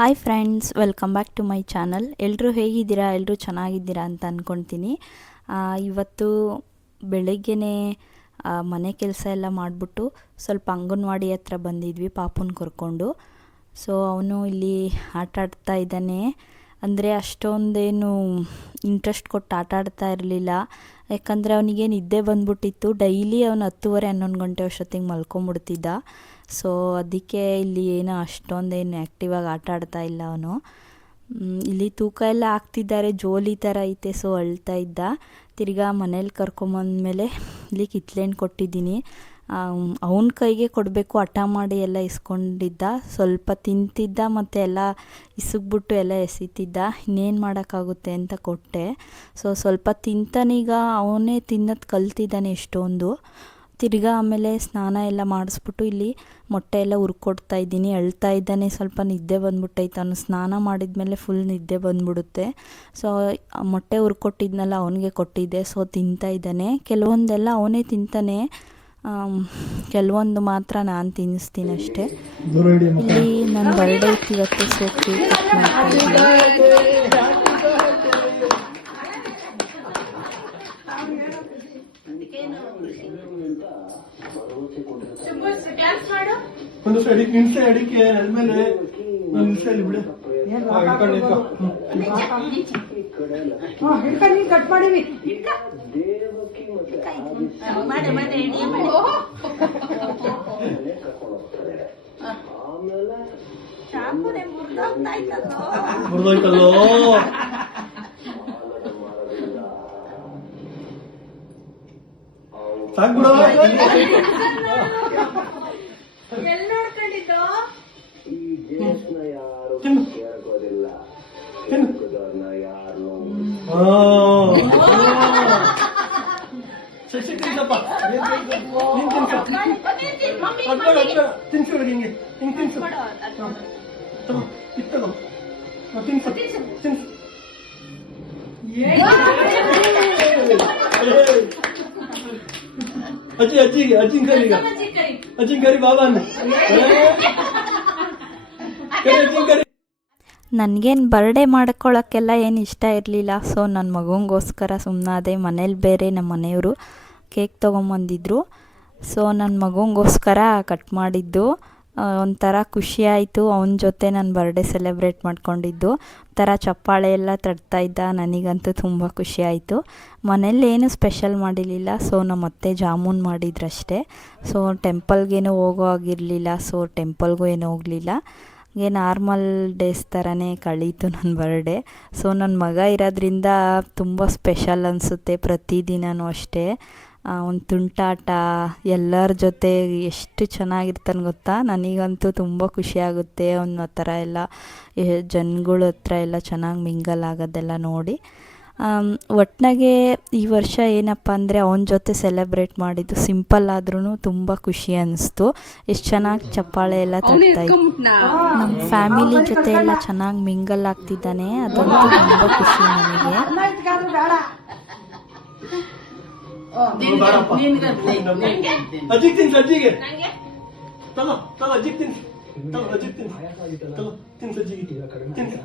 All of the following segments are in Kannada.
Hi friends, welcome back to my channel. ಎಲ್ಲರೂ ಹೇಗಿದ್ದೀರಾ? ಎಲ್ಲರೂ ಚೆನ್ನಾಗಿದ್ದೀರಾ ಅಂತ ಅಂದ್ಕೊಳ್ತೀನಿ. ಇವತ್ತು ಬೆಳಗ್ಗೆನೇ ಮನೆ ಕೆಲಸ ಎಲ್ಲ ಮಾಡಿಬಿಟ್ಟು ಸ್ವಲ್ಪ ಅಂಗನವಾಡಿ ಹತ್ರ ಬಂದಿದ್ವಿ ಪಾಪುನ ಕರ್ಕೊಂಡು. ಸೊ ಅವನು ಇಲ್ಲಿ ಆಟ ಆಡ್ತಾ ಇದ್ದಾನೆ. ಅಂದರೆ ಅಷ್ಟೊಂದೇನು ಇಂಟ್ರೆಸ್ಟ್ ಕೊಟ್ಟು ಆಟ ಆಡ್ತಾ ಇರಲಿಲ್ಲ, ಯಾಕಂದರೆ ಅವನಿಗೆ ನಿದ್ದೆ ಬಂದ್ಬಿಟ್ಟಿತ್ತು. ಡೈಲಿ ಅವನು 10:30-11 ಗಂಟೆ ಅಷ್ಟೊತ್ತಿಗೆ ಮಲ್ಕೊಂಬಿಡ್ತಿದ್ದ. ಸೊ ಅದಕ್ಕೆ ಇಲ್ಲಿ ಏನೋ ಅಷ್ಟೊಂದೇನು ಆ್ಯಕ್ಟಿವಾಗಿ ಆಟ ಆಡ್ತಾ ಇಲ್ಲ ಅವನು. ಇಲ್ಲಿ ತೂಕ ಎಲ್ಲ ಹಾಕ್ತಿದ್ದಾರೆ, ಜೋಲಿ ಥರ ಐತೆ. ಸೊ ಅಳ್ತಾ ಇದ್ದ. ತಿರ್ಗಾ ಮನೇಲಿ ಕರ್ಕೊಂಬಂದ್ಮೇಲೆ ಇಲ್ಲಿ ಕಿತ್ಲೆಹಣ್ಣು ಕೊಟ್ಟಿದ್ದೀನಿ. ಅವನ ಕೈಗೆ ಕೊಡಬೇಕು, ಹಠ ಮಾಡಿ ಎಲ್ಲ ಇಸ್ಕೊಂಡಿದ್ದ. ಸ್ವಲ್ಪ ತಿಂತಿದ್ದ ಮತ್ತು ಎಲ್ಲ ಇಸುಗ್ಬಿಟ್ಟು ಎಲ್ಲ ಎಸಿತಿದ್ದ. ಇನ್ನೇನು ಮಾಡೋಕ್ಕಾಗುತ್ತೆ ಅಂತ ಕೊಟ್ಟೆ. ಸೊ ಸ್ವಲ್ಪ ತಿಂತಾನೀಗ, ಅವನೇ ತಿನ್ನೋದು ಕಲ್ತಿದ್ದಾನೆ ಎಷ್ಟೊಂದು. ತಿರ್ಗಾ ಆಮೇಲೆ ಸ್ನಾನ ಎಲ್ಲ ಮಾಡಿಸ್ಬಿಟ್ಟು ಇಲ್ಲಿ ಮೊಟ್ಟೆ ಎಲ್ಲ ಹುರ್ಕೊಡ್ತಾ ಇದ್ದೀನಿ. ಅಳ್ತಾ ಇದ್ದಾನೆ, ಸ್ವಲ್ಪ ನಿದ್ದೆ ಬಂದ್ಬಿಟ್ಟೈತೆ. ಅವನು ಸ್ನಾನ ಮಾಡಿದ್ಮೇಲೆ ಫುಲ್ ನಿದ್ದೆ ಬಂದ್ಬಿಡುತ್ತೆ. ಸೊ ಮೊಟ್ಟೆ ಹುರ್ಕೊಟ್ಟಿದ್ನಲ್ಲ ಅವನಿಗೆ ಕೊಟ್ಟಿದ್ದೆ. ಸೊ ತಿಂತಾ ಇದ್ದಾನೆ. ಕೆಲವೊಂದೆಲ್ಲ ಅವನೇ ತಿಂತಾನೆ, ಕೆಲವೊಂದು ಮಾತ್ರ ನಾನು ತಿನ್ನಿಸ್ತೀನಿ ಅಷ್ಟೇ. ಇಲ್ಲಿ ನನ್ನ ಬರ್ಡೇ ಇತ್ತು ಇವತ್ತು. ಸೊ ಕೇಕ್ ಕಟ್ ಮಾಡ್ತಾ ಇದ್ದೀನಿ. ಒಂದು ನಿಮಿಷ ಅಡಿಕೆ ಆದ್ಮೇಲೆ ಒಂದು ನಿಮಿಷ ಇಲ್ಲಿ ಬಿಡು. ಕಟ್ ಮಾಡಿವಿ. ಮುರಿದೋಯ್ತಲ್ಲೋ. ಸಾಕು ಬಿಡು. ಅಜ್ಜಿನ ಕರಿ, ಈಗ ಅಜ್ಜಿನ ಕರಿ ಬಾಬಾನ ಕರಿ. ನನಗೇನು ಬರ್ಡೇ ಮಾಡ್ಕೊಳ್ಳೋಕ್ಕೆಲ್ಲ ಏನು ಇಷ್ಟ ಇರಲಿಲ್ಲ. ಸೊ ನನ್ನ ಮಗನಿಗೋಸ್ಕರ ಸುಮ್ಮನಾದೆ. ಮನೇಲಿ ಬೇರೆ ನಮ್ಮ ಮನೆಯವರು ಕೇಕ್ ತೊಗೊಂಬಂದಿದ್ರು. ಸೊ ನನ್ನ ಮಗನಿಗೋಸ್ಕರ ಕಟ್ ಮಾಡಿದ್ದು. ಒಂಥರ ಖುಷಿ ಆಯಿತು. ಅವನ ಜೊತೆ ನಾನು ಬರ್ಡೇ ಸೆಲೆಬ್ರೇಟ್ ಮಾಡ್ಕೊಂಡಿದ್ದು. ಒಂಥರ ಚಪ್ಪಾಳೆ ಎಲ್ಲ ತಡ್ತಾಯಿದ್ದ. ನನಗಂತೂ ತುಂಬ ಖುಷಿ ಆಯಿತು. ಮನೇಲಿ ಏನು ಸ್ಪೆಷಲ್ ಮಾಡಿರಲಿಲ್ಲ. ಸೊ ನಮ್ಮ ಅತ್ತೆ ಜಾಮೂನ್ ಮಾಡಿದ್ರಷ್ಟೇ. ಸೊ ಟೆಂಪಲ್ಗೇನೂ ಹೋಗೋ ಆಗಿರಲಿಲ್ಲ. ಸೊ ಟೆಂಪಲ್ಗೂ ಏನೂ ಹೋಗಲಿಲ್ಲ. ಹಂಗೆ ನಾರ್ಮಲ್ ಡೇಸ್ ಥರನೇ ಕಳೀತು ನನ್ನ ಬರ್ಡೇ. ಸೊ ನನ್ನ ಮಗ ಇರೋದ್ರಿಂದ ತುಂಬ ಸ್ಪೆಷಲ್ ಅನಿಸುತ್ತೆ. ಪ್ರತಿದಿನವೂ ಅಷ್ಟೇ. ಒಂದು ತುಂಟಾಟ, ಎಲ್ಲರ ಜೊತೆ ಎಷ್ಟು ಚೆನ್ನಾಗಿರ್ತಾನೆ ಗೊತ್ತಾ. ನನಗಂತೂ ತುಂಬ ಖುಷಿಯಾಗುತ್ತೆ ಅವನ ಥರ ಎಲ್ಲ ಜನಗಳ ಹತ್ರ ಎಲ್ಲ ಚೆನ್ನಾಗಿ ಮಿಂಗಲ್ ಆಗೋದೆಲ್ಲ ನೋಡಿ. ಒಟ್ಟಿನಾಗೆ ಈ ವರ್ಷ ಏನಪ್ಪ ಅಂದರೆ ಅವನ ಜೊತೆ ಸೆಲೆಬ್ರೇಟ್ ಮಾಡಿದ್ದು ಸಿಂಪಲ್ ಆದ್ರೂ ತುಂಬ ಖುಷಿ ಅನ್ನಿಸ್ತು. ಎಷ್ಟು ಚೆನ್ನಾಗಿ ಚಪ್ಪಾಳೆ ಎಲ್ಲ ತಟ್ತಾಯಿತ್ತು. ನಮ್ಮ ಫ್ಯಾಮಿಲಿ ಜೊತೆ ಎಲ್ಲ ಚೆನ್ನಾಗಿ ಮಿಂಗಲ್ ಆಗ್ತಿದ್ದಾನೆ. ಅದಂತೂ ತುಂಬ ಖುಷಿ ನನಗೆ. ಅಜ್ಜಿಗೆ ತಿನ್ಸು, ಅಜ್ಜಿಗೆ ತಗೋ ತಗೋ, ಅಜ್ಜಿಗೆ ತಿನ್ಸು, ತಗೋ ಅಜ್ಜಿಗೆ ತಿನ್ಸು, ತಿನ್ಸು ಅಜ್ಜಿಗೆ ತಿನ್ಸು.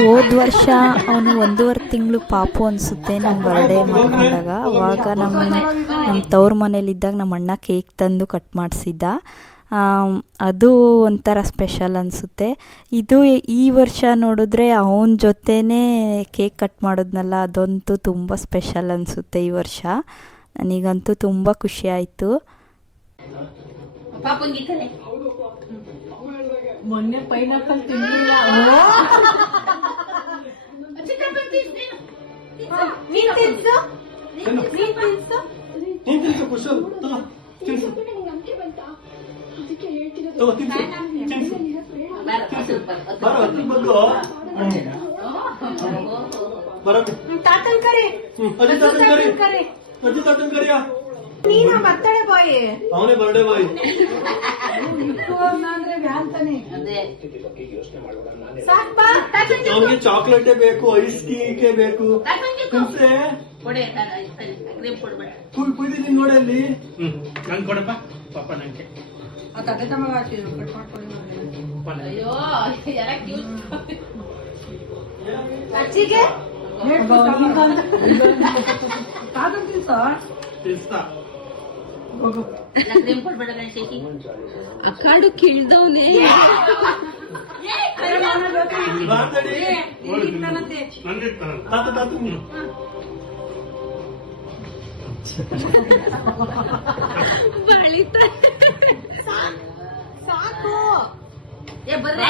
ಹೋದ ವರ್ಷ ಅವನು 1.5 ತಿಂಗಳು ಪಾಪು ಅನಿಸುತ್ತೆ ನಮ್ಮ ಬರ್ಡೇ ಮಾಡ್ಕೊಂಡಾಗ. ಅವಾಗ ನಮ್ಮ ತವ್ರ ಮನೇಲಿದ್ದಾಗ ನಮ್ಮ ಅಣ್ಣ ಕೇಕ್ ತಂದು ಕಟ್ ಮಾಡಿಸಿದ್ದ. ಅದು ಒಂಥರ ಸ್ಪೆಷಲ್ ಅನಿಸುತ್ತೆ. ಇದು ಈ ವರ್ಷ ನೋಡಿದ್ರೆ ಅವನ ಜೊತೆನೇ ಕೇಕ್ ಕಟ್ ಮಾಡೋದ್ನಲ್ಲ, ಅದಂತೂ ತುಂಬ ಸ್ಪೆಷಲ್ ಅನಿಸುತ್ತೆ ಈ ವರ್ಷ. ನನಗಂತೂ ತುಂಬ ಖುಷಿ ಆಯಿತು. ಮೊನ್ನೆ ಪೈನಾಪಲ್ ತಿನ್ನಿಲ್ಲ. ಬರ್ತಡೆ ಬಾಯ್, ಅವನೇ ಬರ್ಡೇ ಬಾಯ್. ಅವನಿಗೆ ಚಾಕ್ಲೇಟೇ ಬೇಕು, ಐಸ್ ಕೇಕೆ ಬೇಕು. ಕುಯ್ದಿದ್ದೀನಿ ನೋಡಿ ಅಲ್ಲಿ. ನಂಗೆ ಕೊಡಪ್ಪ ಪಾಪ ನಂಗೆ. ಆ ತಟ್ಟೆ ತಮ್ಮ ಕಟ್ ಮಾಡ್ಕೊಂಡು ಅಚ್ಚಿಗೆ ತಿನ್ಸ್ತಾ ಅಕ್ಕಾಡು ಕೀಳ್ದವನೇ ಮಾತಾಡಿ ತಾತ ತಾತ ನೀನು ಸಾಕು ಬರ್ರೆ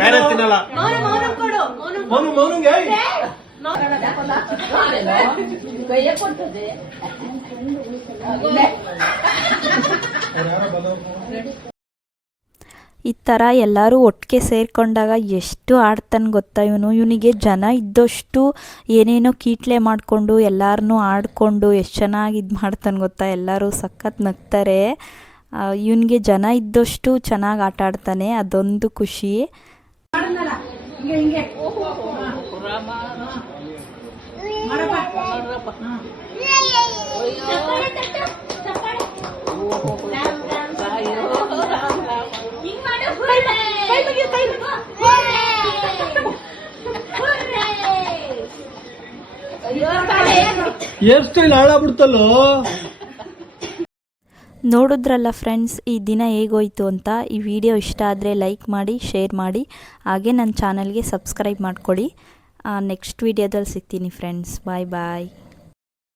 ಬೇರೆ ತಿನ್ನಲ್ಲ ಮೌನು ಮೌನುಗೆ ಈ ಥರ ಎಲ್ಲರೂ ಒಟ್ಟಿಗೆ ಸೇರಿಕೊಂಡಾಗ ಎಷ್ಟು ಆಡ್ತಾನೆ ಗೊತ್ತಾ ಇವನಿಗೆ ಜನ ಇದ್ದಷ್ಟು ಏನೇನೋ ಕೀಟ್ಲೆ ಮಾಡಿಕೊಂಡು ಎಲ್ಲರನ್ನೂ ಆಡಿಕೊಂಡು ಎಷ್ಟು ಚೆನ್ನಾಗಿ ಇದು ಮಾಡ್ತಾನೆ ಗೊತ್ತಾ. ಎಲ್ಲರೂ ಸಖತ್ ನಗ್ತಾರೆ. ಇವನಿಗೆ ಜನ ಇದ್ದಷ್ಟು ಚೆನ್ನಾಗಿ ಆಟ ಆಡ್ತಾನೆ, ಅದೊಂದು ಖುಷಿ. ಹೇರ್ ಸ್ಟೈಲ್ ಹಾಳಾಗ್ಬಿಡ್ತಲ್ಲೋ. ನೋಡಿದ್ರಲ್ಲ ಫ್ರೆಂಡ್ಸ್, ಈ ದಿನ ಹೇಗೋಯ್ತು ಅಂತ. ಈ ವಿಡಿಯೋ ಇಷ್ಟ ಆದರೆ ಲೈಕ್ ಮಾಡಿ, ಶೇರ್ ಮಾಡಿ, ಹಾಗೆ ನನ್ನ ಚಾನಲ್ಗೆ ಸಬ್ಸ್ಕ್ರೈಬ್ ಮಾಡ್ಕೊಳ್ಳಿ. ನೆಕ್ಸ್ಟ್ ವಿಡಿಯೋದಲ್ಲಿ ಸಿಗ್ತೀನಿ ಫ್ರೆಂಡ್ಸ್. ಬಾಯ್ ಬಾಯ್.